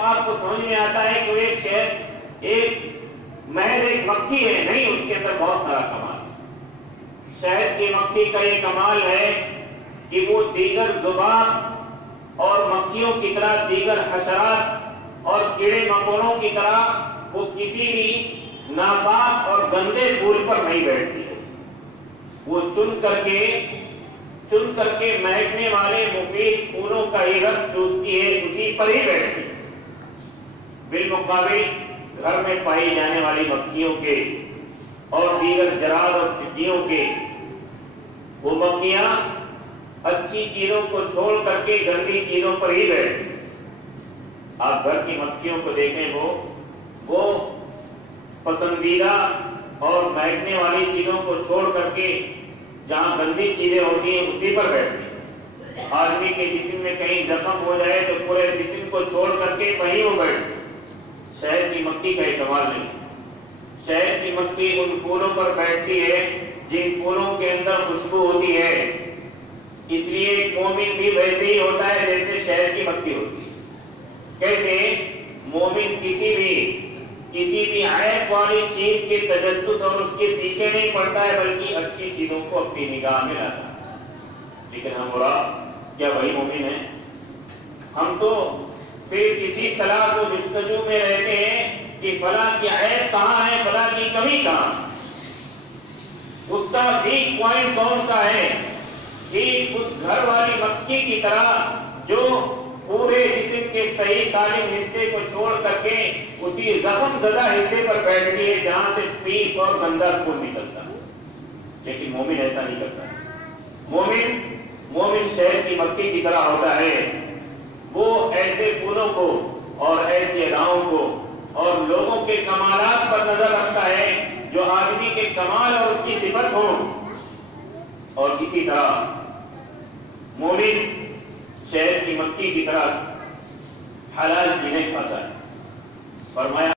تو آپ کو سمجھ میں آتا ہے کہ وہ ایک شہد محض ایک مکھی ہے، نہیں، اس کے اندر بہت سارا کمال ہے۔ شہد کی مکھی کا یہ کمال ہے کہ وہ دیگر ذباب اور مکھیوں کی طرح، دیگر حشرات اور کیڑے مکوڑوں کی طرح وہ کسی بھی ناپاک اور گندے پھول پر نہیں بیٹھتی ہے، وہ چن کر کے مہکنے والے مفید پھولوں کا ہی رس چوستی ہے، اسی پر ہی بیٹھتی ہے۔ بالمقابل گھر میں پائی جانے والی مکھیوں کے اور دیگر جراد اور چٹیوں کے، وہ مکھیاں اچھی چیزوں کو چھوڑ کر کے گندی چیزوں پر ہی بیٹھتی ہیں۔ آپ گھر کی مکھیوں کو دیکھیں، وہ پسندیدہ اور مہکنے والی چیزوں کو چھوڑ کر کے جہاں گندی چیزیں ہوتی ہیں اسی پر بیٹھتی ہیں۔ آدمی کے جسم میں کہیں زخم ہو جائے تو پورے جسم کو چھوڑ کر کے وہیں وہ بیٹھتی ہے۔ شہد کی مکھی کا یہ کمال نہیں، شہد کی مکھی ان پھولوں پر بیٹھتی ہے جن پھولوں کے اندر خوشبو ہوتی ہے۔ اس لیے ایک مومن بھی ویسے ہی ہوتا ہے جیسے شہد کی مکھی ہوتی ہے۔ کیسے؟ مومن کسی بھی عیب والی چیز کے تجسس اور اس کے پیچھے نہیں پڑتا ہے، بلکہ اچھی چیزوں کو اپنی نگاہ میں لاتا ہے۔ لیکن ہم کیا وہی مومن ہیں؟ ہم تو صرف اسی تلاش و جستجو میں رہتے ہیں کہ فلاں کی عیب کہاں ہے، فلاں کی کمی کہاں ہے، اس کا ویک پوائنٹ کون سا ہے۔ ٹھیک اس گھر والی مکھی کی طرح جو پورے جسم کے صحیح سالم حصے کو چھوڑ کر کے اسی زخم زدہ حصے پر بیٹھتی ہے جہاں سے پیپ اور گندا خون نکلتا ہے۔ لیکن مومن ایسا نہیں کرتا ہے۔ مومن شہد کی مکھی کی طرح ہوتا ہے، وہ ایسے پھولوں کو اور ایسی اداؤں کو اور لوگوں کے کمالات پر نظر رکھتا ہے جو آدمی کے کمال اور اس کی صفت ہوں، اور اسی طرح مومن شہد کی مکھی کی طرح حلال چیزیں کھاتا ہے۔ فرمایا